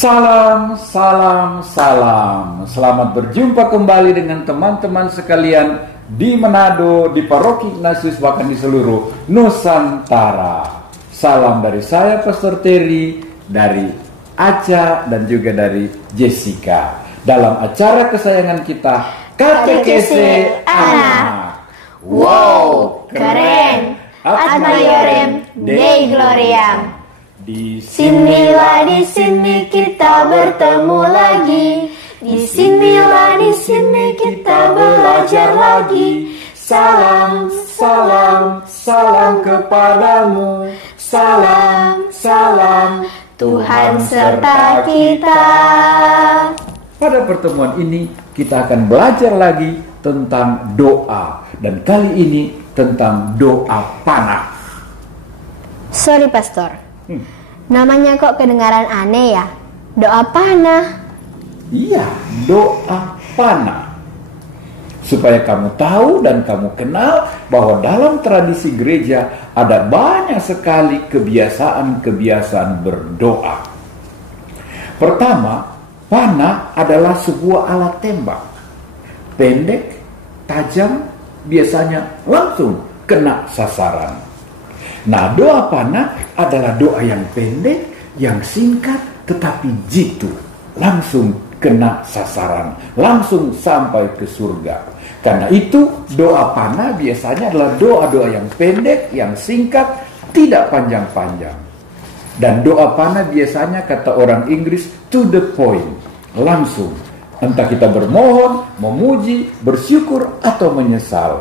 Salam, salam, salam. Selamat berjumpa kembali dengan teman-teman sekalian di Manado, di Paroki Ignatius, bahkan di seluruh Nusantara. Salam dari saya, Pastor Terry, dari Aca, dan juga dari Jessica. Dalam acara kesayangan kita, Katekese Anak. Wow, keren! Ad Maiorem Dei Gloriam. Di sini kita bertemu lagi. Di sini kita belajar lagi. Salam, salam, salam kepadamu. Salam, salam, Tuhan serta kita. Pada pertemuan ini kita akan belajar lagi tentang doa. Dan kali ini tentang doa panah. Sorry Pastor, namanya kok kedengaran aneh ya? Doa panah. Iya, doa panah. Supaya kamu tahu dan kamu kenal bahwa dalam tradisi gereja ada banyak sekali kebiasaan-kebiasaan berdoa. Pertama, panah adalah sebuah alat tembak. Pendek, tajam, biasanya langsung kena sasaran. Nah, doa panah adalah doa yang pendek, yang singkat, tetapi jitu. Langsung kena sasaran, langsung sampai ke surga. Karena itu, doa panah biasanya adalah doa-doa yang pendek, yang singkat, tidak panjang-panjang. Dan doa panah biasanya, kata orang Inggris, to the point, langsung. Entah kita bermohon, memuji, bersyukur, atau menyesal.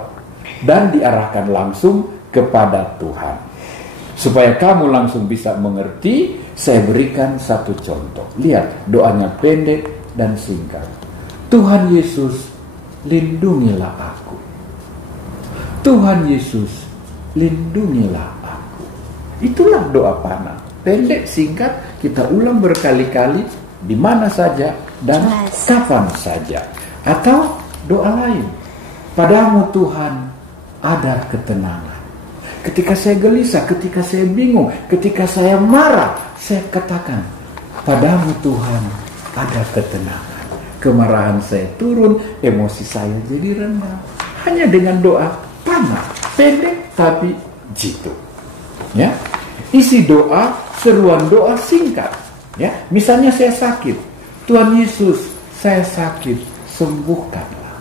Dan diarahkan langsung kepada Tuhan. Supaya kamu langsung bisa mengerti, saya berikan satu contoh. Lihat, doanya pendek dan singkat. Tuhan Yesus, lindungilah aku. Tuhan Yesus, lindungilah aku. Itulah doa panah. Pendek, singkat, kita ulang berkali-kali, di mana saja dan kapan saja. Atau doa lain. Padamu Tuhan, ada ketenangan. Ketika saya gelisah, ketika saya bingung, ketika saya marah, saya katakan, padamu Tuhan ada ketenangan. Kemarahan saya turun, emosi saya jadi rendah. Hanya dengan doa panah, pendek tapi jitu. Ya, isi doa, seruan doa singkat. Ya, misalnya saya sakit, Tuhan Yesus, saya sakit, sembuhkanlah.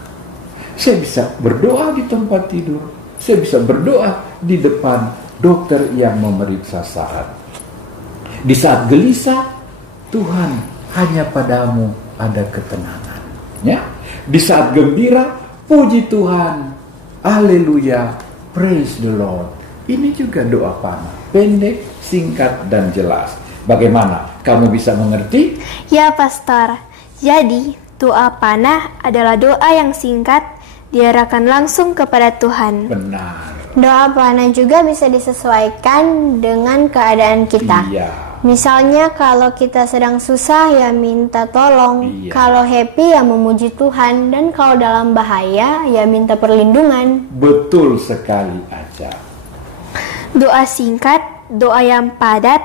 Saya bisa berdoa di tempat tidur. Saya bisa berdoa di depan dokter yang memeriksa saat. Di saat gelisah, Tuhan, hanya padamu ada ketenangan. Ya? Di saat gembira, puji Tuhan. Haleluya, praise the Lord. Ini juga doa panah. Pendek, singkat, dan jelas. Bagaimana? Kamu bisa mengerti? Ya Pastor, jadi doa panah adalah doa yang singkat, diarahkan langsung kepada Tuhan. Benar. Doa panah juga bisa disesuaikan dengan keadaan kita. Iya. Misalnya kalau kita sedang susah ya minta tolong. Iya. Kalau happy ya memuji Tuhan. Dan kalau dalam bahaya ya minta perlindungan. Betul sekali, Aca. Doa singkat, doa yang padat,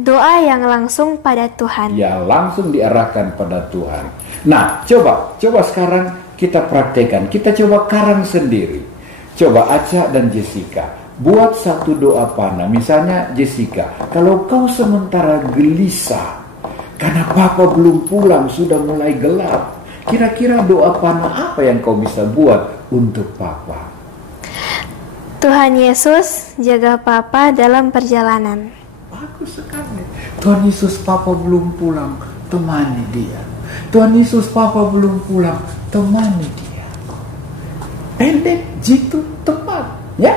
doa yang langsung pada Tuhan. Ya, langsung diarahkan pada Tuhan. Nah, coba sekarang kita praktekkan. Kita coba karang sendiri. Coba Aca dan Jessica buat satu doa panah. Misalnya Jessica, kalau kau sementara gelisah karena papa belum pulang, sudah mulai gelap, kira-kira doa panah apa yang kau bisa buat untuk papa? Tuhan Yesus, jaga papa dalam perjalanan. Bagus sekali. Tuhan Yesus, papa belum pulang, temani dia. Tuhan Yesus, papa belum pulang, temani dia. Pendek, jitu, tepat. Ya.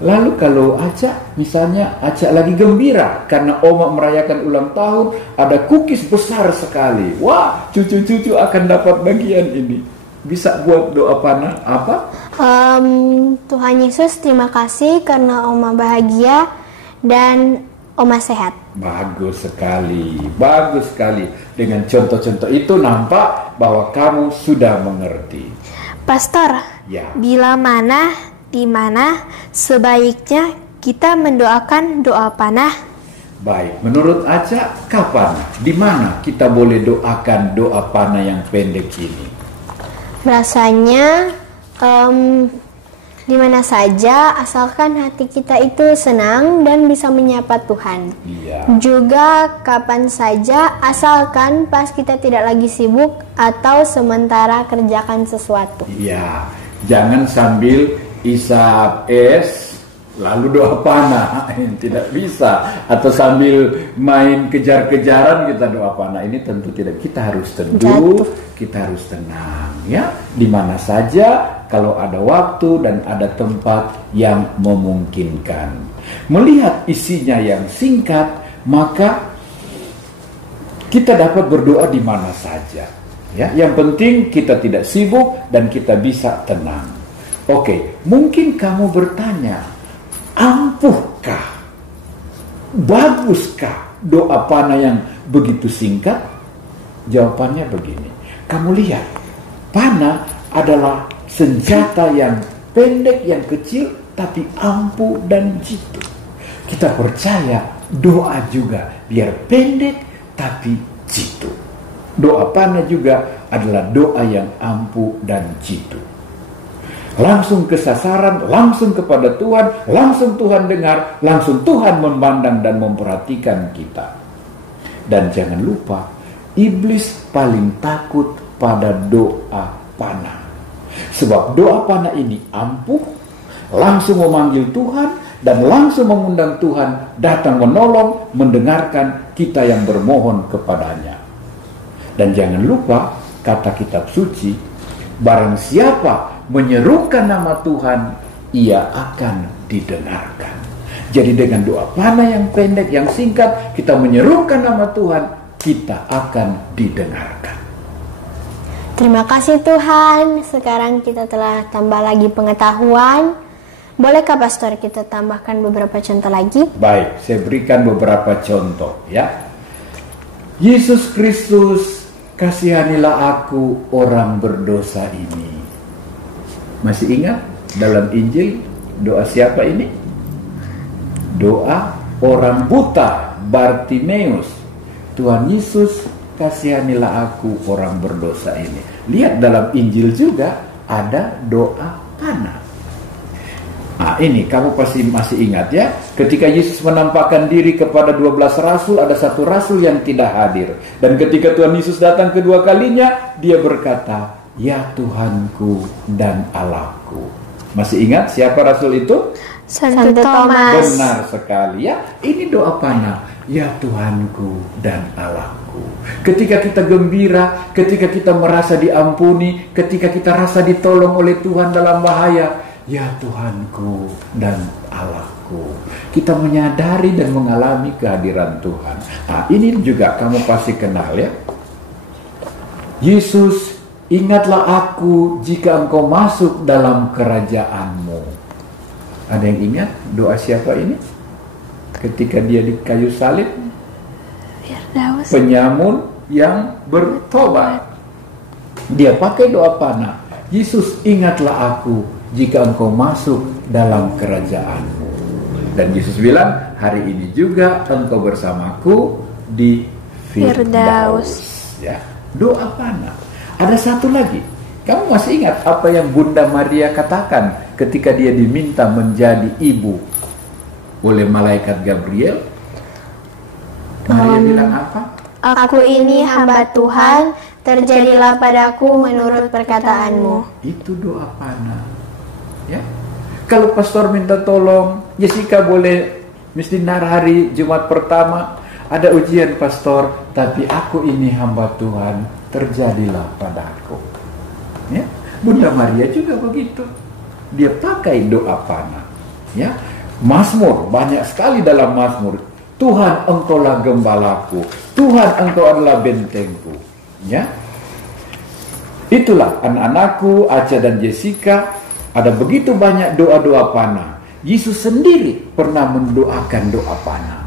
Lalu kalau Aca, misalnya Aca lagi gembira karena Oma merayakan ulang tahun, ada cookies besar sekali. Wah, cucu-cucu akan dapat bagian ini. Bisa buat doa panah apa? Tuhan Yesus, terima kasih karena Oma bahagia dan Oma sehat. Bagus sekali, bagus sekali. Dengan contoh-contoh itu nampak bahwa kamu sudah mengerti. Pastor, Ya. bila mana, di mana sebaiknya kita mendoakan doa panah? Baik, menurut Aca, kapan, di mana kita boleh doakan doa panah yang pendek ini? Rasanya di mana saja asalkan hati kita itu senang dan bisa menyapa Tuhan. Iya. Juga kapan saja asalkan pas kita tidak lagi sibuk atau sementara kerjakan sesuatu. Iya, jangan sambil isap es lalu doa panah, tidak bisa. Atau sambil main kejar-kejaran kita doa panah, ini tentu tidak. Kita harus teduh, kita harus tenang, ya. Di mana saja, kalau ada waktu dan ada tempat yang memungkinkan. Melihat isinya yang singkat, maka kita dapat berdoa di mana saja, ya. Yang penting kita tidak sibuk dan kita bisa tenang. Oke, mungkin kamu bertanya, ampuhkah, baguskah doa panah yang begitu singkat? Jawabannya begini, kamu lihat, panah adalah senjata yang pendek, yang kecil, tapi ampuh dan jitu. Kita percaya doa juga biar pendek tapi jitu. Doa panah juga adalah doa yang ampuh dan jitu. Langsung ke sasaran, langsung kepada Tuhan, langsung Tuhan dengar, langsung Tuhan memandang dan memperhatikan kita. Dan jangan lupa, iblis paling takut pada doa panah. Sebab doa panah ini ampuh, langsung memanggil Tuhan, dan langsung mengundang Tuhan datang menolong, mendengarkan kita yang bermohon kepadanya. Dan jangan lupa, kata kitab suci, barang siapa menyerukan nama Tuhan, ia akan didengarkan. Jadi dengan doa panah yang pendek, yang singkat, kita menyerukan nama Tuhan, kita akan didengarkan. Terima kasih Tuhan, sekarang kita telah tambah lagi pengetahuan. Bolehkah Pastor kita tambahkan beberapa contoh lagi? Baik, saya berikan beberapa contoh, ya. Yesus Kristus, kasihanilah aku orang berdosa ini. Masih ingat dalam Injil doa siapa ini? Doa orang buta, Bartimeus. Tuhan Yesus, kasihanilah aku orang berdosa ini. Lihat dalam Injil juga ada doa panah. Nah ini kamu pasti masih ingat, ya. Ketika Yesus menampakkan diri kepada 12 rasul, ada satu rasul yang tidak hadir. Dan ketika Tuhan Yesus datang kedua kalinya, dia berkata, ya Tuhanku dan Allahku. Masih ingat siapa rasul itu? Santo Thomas. Benar sekali, ya. Ini doa panah, ya Tuhanku dan Allahku. Ketika kita gembira, ketika kita merasa diampuni, ketika kita rasa ditolong oleh Tuhan dalam bahaya, ya Tuhanku dan Allahku. Kita menyadari dan mengalami kehadiran Tuhan. Nah ini juga kamu pasti kenal, ya. Yesus, ingatlah aku jika engkau masuk dalam kerajaanmu. Ada yang ingat doa siapa ini? Ketika dia di kayu salib, penyamun yang bertobat. Dia pakai doa panah. Yesus, ingatlah aku jika engkau masuk dalam kerajaanmu. Dan Yesus bilang, hari ini juga engkau bersamaku di Firdaus. Ya, doa panah. Ada satu lagi. Kamu masih ingat apa yang Bunda Maria katakan ketika dia diminta menjadi ibu oleh malaikat Gabriel? Maria bilang apa? Aku ini hamba Tuhan, terjadilah padaku menurut perkataanmu. Itu doa panah. Ya. Kalau pastor minta tolong, Jessica boleh mistinar hari Jumat pertama ada ujian pastor, tapi aku ini hamba Tuhan, terjadilah padaku. Ya, Bunda Maria juga begitu. Dia pakai doa panah. Ya, Mazmur banyak sekali dalam Mazmur. Tuhan engkaulah gembalaku, Tuhan engkau adalah bentengku. Ya, itulah anak-anakku Aca dan Jessica. Ada begitu banyak doa-doa panah. Yesus sendiri pernah mendoakan doa panah.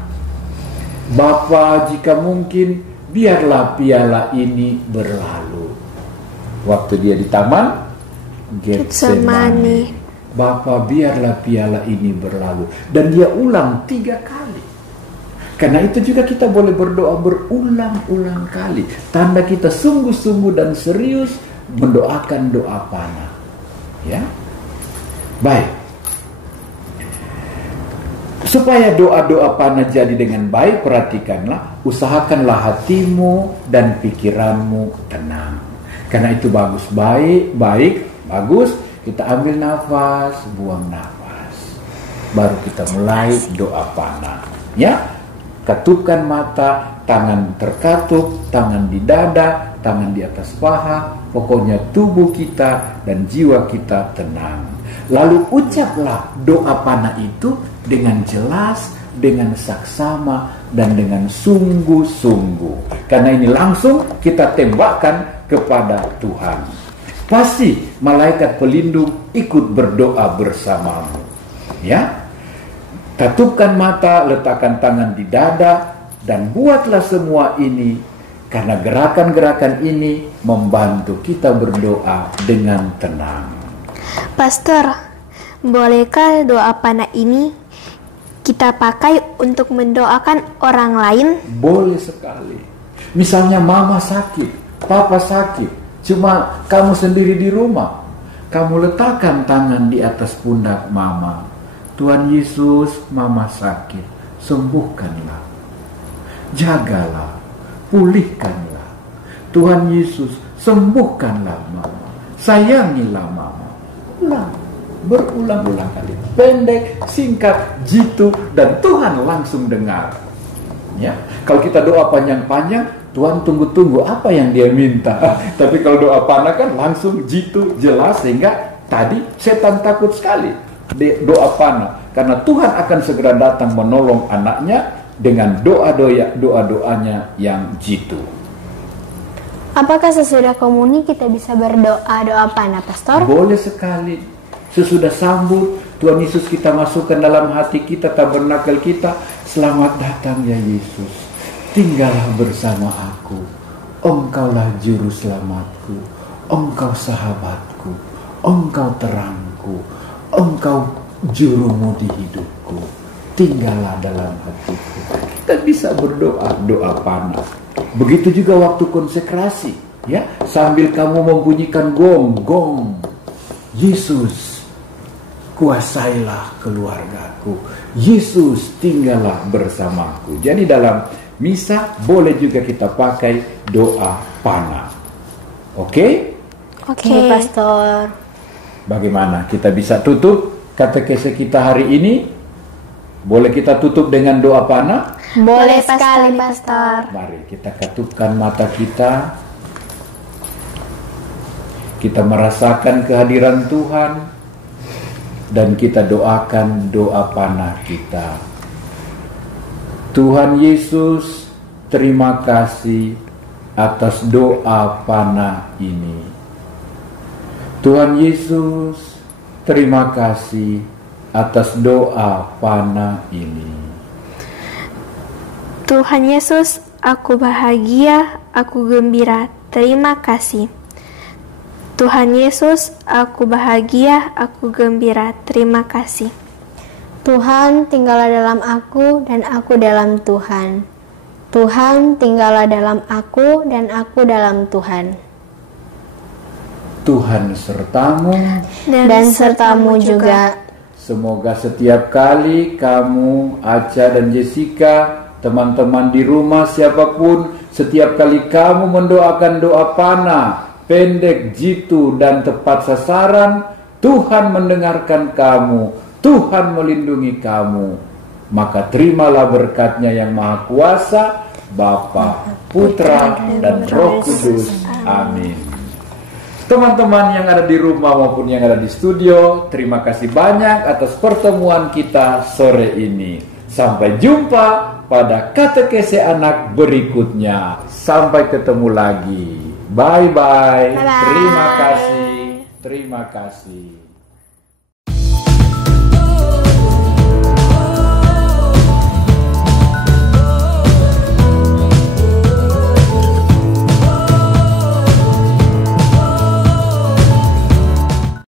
Bapa, jika mungkin biarlah piala ini berlalu. Waktu dia di taman Getsemani, Bapa, biarlah piala ini berlalu. Dan dia ulang 3 kali. Karena itu juga kita boleh berdoa berulang-ulang kali. Tanda kita sungguh-sungguh dan serius mendoakan doa panah. Ya, baik. Supaya doa-doa panah jadi dengan baik, perhatikanlah, usahakanlah hatimu dan pikiranmu tenang. Karena itu bagus, bagus. Kita ambil nafas, buang nafas. Baru kita mulai doa panah. Ya, katupkan mata, tangan terkatup, tangan di dada, tangan di atas paha. Pokoknya tubuh kita dan jiwa kita tenang. Lalu ucaplah doa panah itu dengan jelas, dengan saksama, dan dengan sungguh-sungguh. Karena ini langsung kita tembakkan kepada Tuhan. Pasti malaikat pelindung ikut berdoa bersamamu. Ya, tatupkan mata, letakkan tangan di dada, dan buatlah semua ini. Karena gerakan-gerakan ini membantu kita berdoa dengan tenang. Pastor, bolehkah doa panah ini kita pakai untuk mendoakan orang lain? Boleh sekali. Misalnya mama sakit, papa sakit, cuma kamu sendiri di rumah. Kamu letakkan tangan di atas pundak mama. Tuhan Yesus, mama sakit, sembuhkanlah. Jagalah, pulihkanlah. Tuhan Yesus, sembuhkanlah mama. Sayangilah mama. Berulang-ulang kali. Pendek, singkat, jitu, dan Tuhan langsung dengar. Ya, kalau kita doa panjang-panjang, Tuhan tunggu-tunggu apa yang dia minta. Tapi kalau doa panah kan langsung jitu, jelas, sehingga tadi setan takut sekali doa panah. Karena Tuhan akan segera datang menolong anaknya dengan doa-doanya yang jitu. Apakah sesudah komuni kita bisa berdoa doa panah, Pastor? Boleh sekali. Sesudah sambut, Tuhan Yesus kita masukkan dalam hati kita, tabernakel kita. Selamat datang ya Yesus. Tinggallah bersama aku. Engkaulah juru selamatku. Engkau sahabatku. Engkau terangku. Engkau jurumu di hidupku. Tinggallah dalam hatiku. Kita bisa berdoa doa panah. Begitu juga waktu konsekrasi, ya, sambil kamu membunyikan gong. Yesus, kuasailah keluargaku. Yesus, tinggallah bersamaku. Jadi dalam misa boleh juga kita pakai doa panah. Oke? Oke, Pastor. Bagaimana kita bisa tutup katekese kita hari ini? Boleh kita tutup dengan doa panah? Boleh sekali, Pastor. Mari kita katupkan mata kita. Kita merasakan kehadiran Tuhan. Dan kita doakan doa panah kita. Tuhan Yesus, terima kasih atas doa panah ini. Tuhan Yesus, terima kasih atas doa panah ini. Tuhan Yesus, aku bahagia, aku gembira, terima kasih. Tuhan Yesus, aku bahagia, aku gembira, terima kasih. Tuhan, tinggallah dalam aku dan aku dalam Tuhan. Tuhan, tinggallah dalam aku dan aku dalam Tuhan. Tuhan sertamu Dan sertamu juga. Semoga setiap kali kamu, Aca dan Jessica, teman-teman di rumah, siapapun, setiap kali kamu mendoakan doa panah, pendek, jitu, dan tepat sasaran, Tuhan mendengarkan kamu, Tuhan melindungi kamu. Maka terimalah berkatnya yang Maha Kuasa, Bapa, Putra, dan Roh Kudus. Amin. Teman-teman yang ada di rumah maupun yang ada di studio, terima kasih banyak atas pertemuan kita sore ini. Sampai jumpa pada katekese anak berikutnya. Sampai ketemu lagi. Bye-bye. Bye-bye. Terima kasih. Terima kasih.